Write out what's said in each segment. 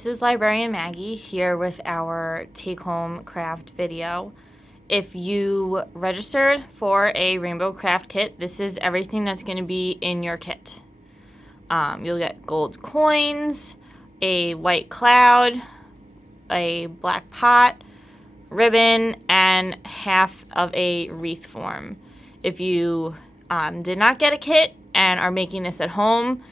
This is Librarian Maggie here with our take-home craft video. If you registered for a rainbow craft kit, this is everything that's going to be in your kit. You'll get gold coins, a white cloud, a black pot, ribbon, and half of a wreath form. If you did not get a kit and are making this at home,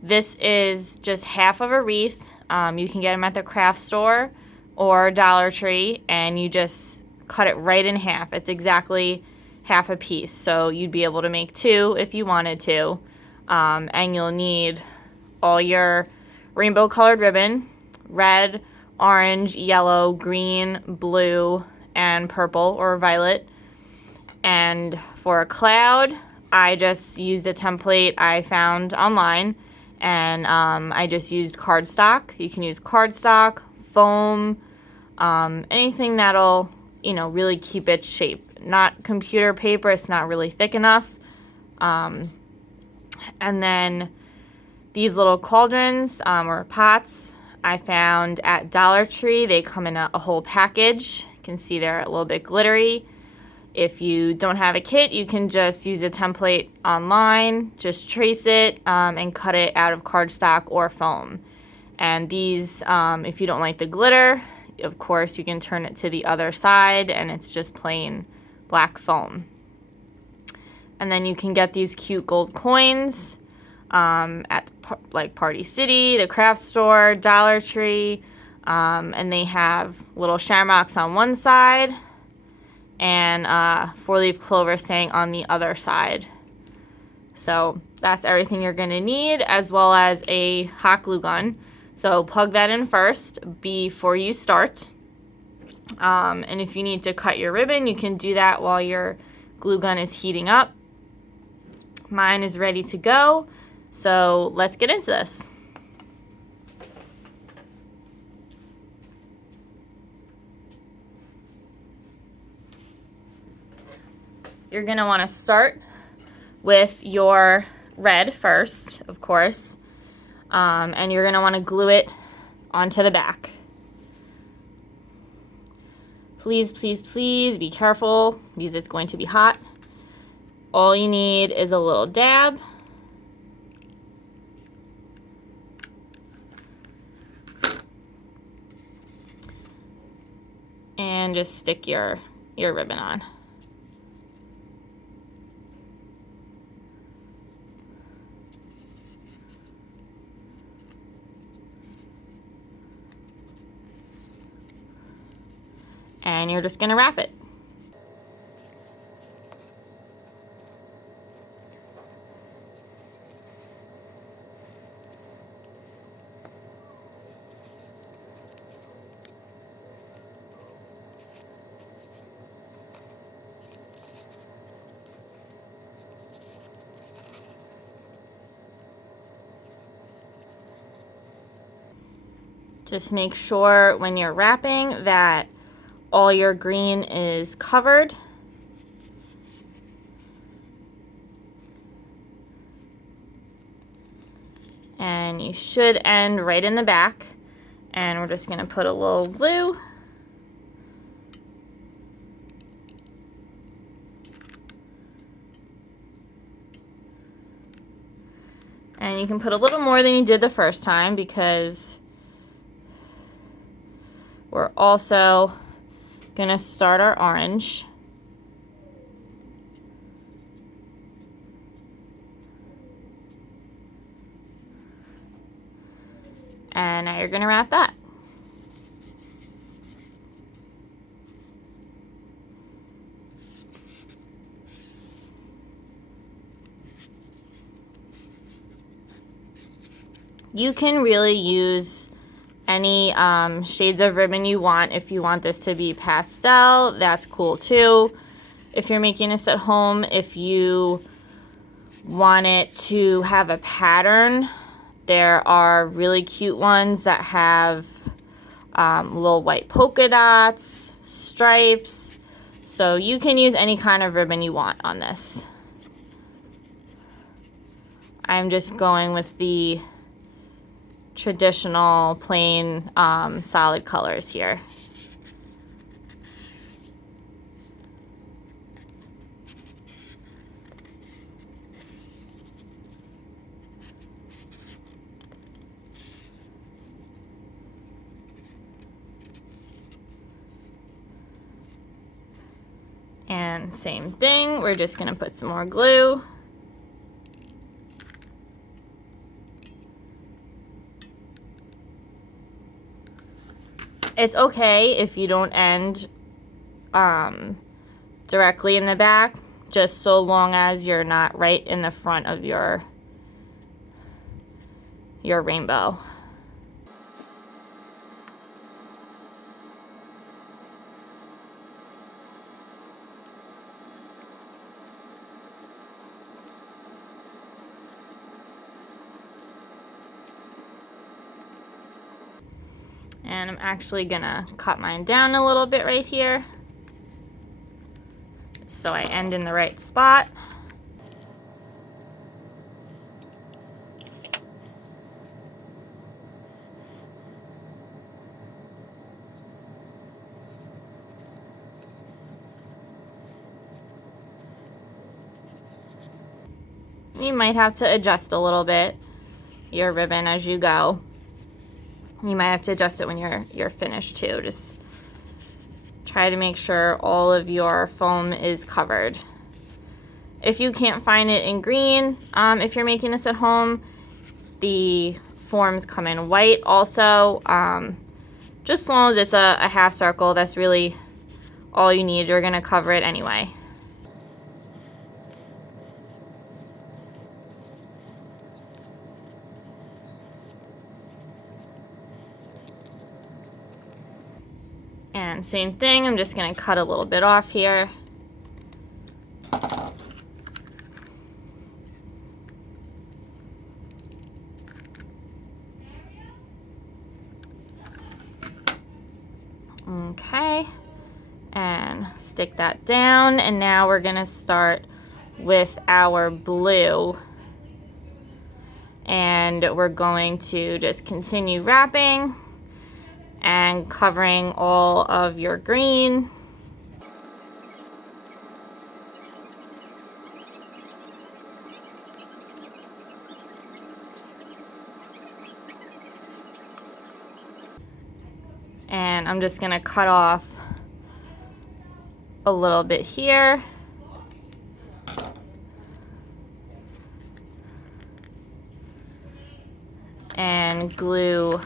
this is just half of a wreath. You can get them at the craft store or Dollar Tree, and you just cut it right in half. It's exactly half a piece, so you'd be able to make two if you wanted to. And you'll need all your rainbow colored ribbon, red, orange, yellow, green, blue, and purple or violet. And for a cloud, I just used a template I found online. And I just used cardstock. You can use cardstock, foam, anything that'll, really keep its shape. Not computer paper, it's not really thick enough. And then these little cauldrons or pots I found at Dollar Tree. They come in a whole package. You can see they're a little bit glittery. If you don't have a kit, you can just use a template online, just trace it and cut it out of cardstock or foam. And these, if you don't like the glitter, of course, you can turn it to the other side and it's just plain black foam. And then you can get these cute gold coins at like Party City, the craft store, Dollar Tree, and they have little shamrocks on one side and four-leaf clover saying on the other side. So that's everything you're going to need, as well as a hot glue gun. So plug that in first before you start. And if you need to cut your ribbon, you can do that while your glue gun is heating up. Mine is ready to go, so let's get into this. You're going to want to start with your red first, of course, and you're going to want to glue it onto the back. Please, please, please be careful because it's going to be hot. All you need is a little dab. And just stick your ribbon on. And you're just going to wrap it. Just make sure when you're wrapping that all your green is covered. And you should end right in the back. And we're just going to put a little glue. And you can put a little more than you did the first time because we're also going to start our orange. And now you're going to wrap that. You can really use any shades of ribbon you want. If you want this to be pastel, that's cool too. If you're making this at home, if you want it to have a pattern, there are really cute ones that have little white polka dots, stripes. So you can use any kind of ribbon you want on this. I'm just going with the traditional plain solid colors here. And same thing, we're just gonna put some more glue. It's okay if you don't end directly in the back, just so long as you're not right in the front of your rainbow. And I'm actually gonna cut mine down a little bit right here, so I end in the right spot. You might have to adjust a little bit your ribbon as you go. You might have to adjust it when you're finished too. Just try to make sure all of your foam is covered. If you can't find it in green, if you're making this at home, the forms come in white also. Just as long as it's a half circle, that's really all you need. You're gonna cover it anyway. And same thing, I'm just gonna cut a little bit off here. Okay, and stick that down, and now we're gonna start with our blue. And we're going to just continue wrapping and covering all of your green. And I'm just gonna cut off a little bit here. And glue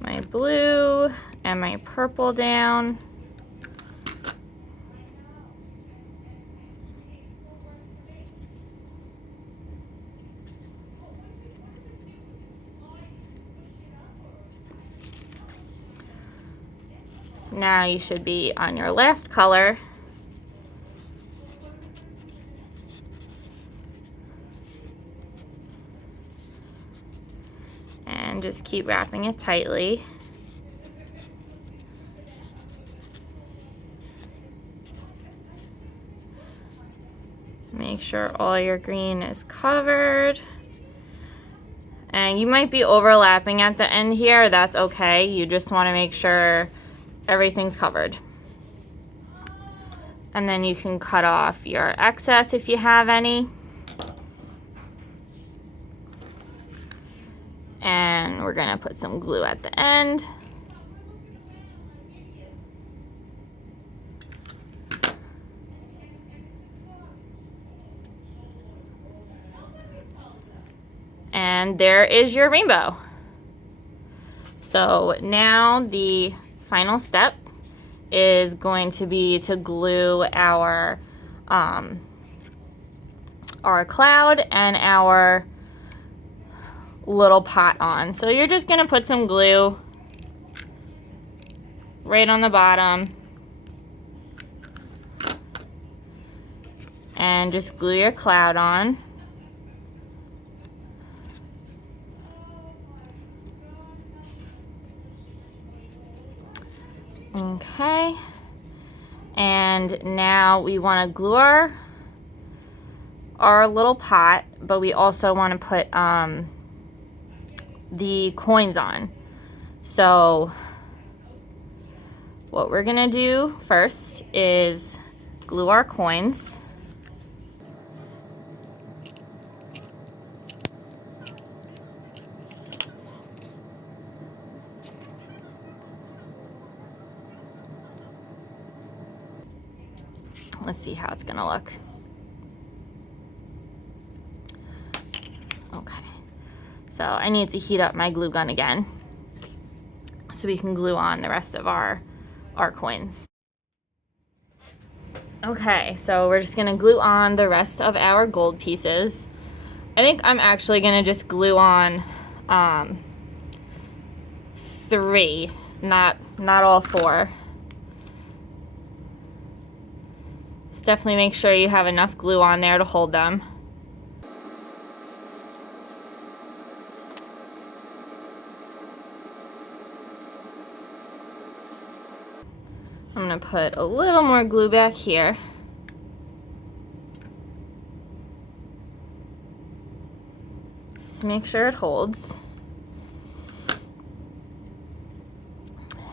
my blue and my purple down. So now you should be on your last color. And just keep wrapping it tightly. Make sure all your green is covered. And you might be overlapping at the end here, that's okay. You just want to make sure everything's covered. And then you can cut off your excess if you have any. And we're gonna put some glue at the end. And there is your rainbow. So now the final step is going to be to glue our cloud and our little pot on. So you're just gonna put some glue right on the bottom and just glue your cloud on. Okay, and now we want to glue our little pot, but we also want to put the coins on. So what we're gonna do first is glue our coins. Let's see how it's gonna look. Okay, so I need to heat up my glue gun again so we can glue on the rest of our coins. Okay, so we're just gonna glue on the rest of our gold pieces. I think I'm actually gonna just glue on 3, not all 4. Just definitely make sure you have enough glue on there to hold them. I'm gonna put a little more glue back here. Just make sure it holds.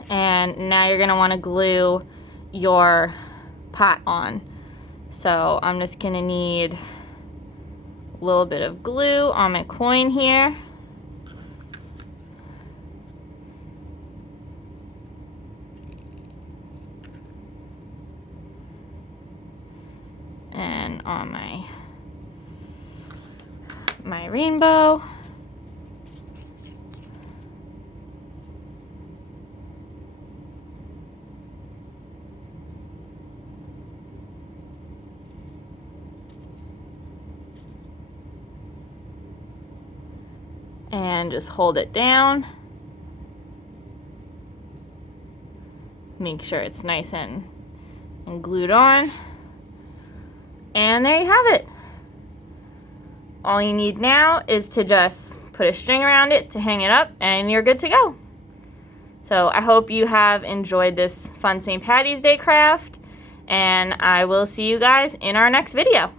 And now you're gonna wanna glue your pot on. So I'm just gonna need a little bit of glue on my coin here. And on my rainbow. And just hold it down. Make sure it's nice and glued on. And there you have it. All you need now is to just put a string around it to hang it up and you're good to go. So I hope you have enjoyed this fun St. Patty's Day craft, and I will see you guys in our next video.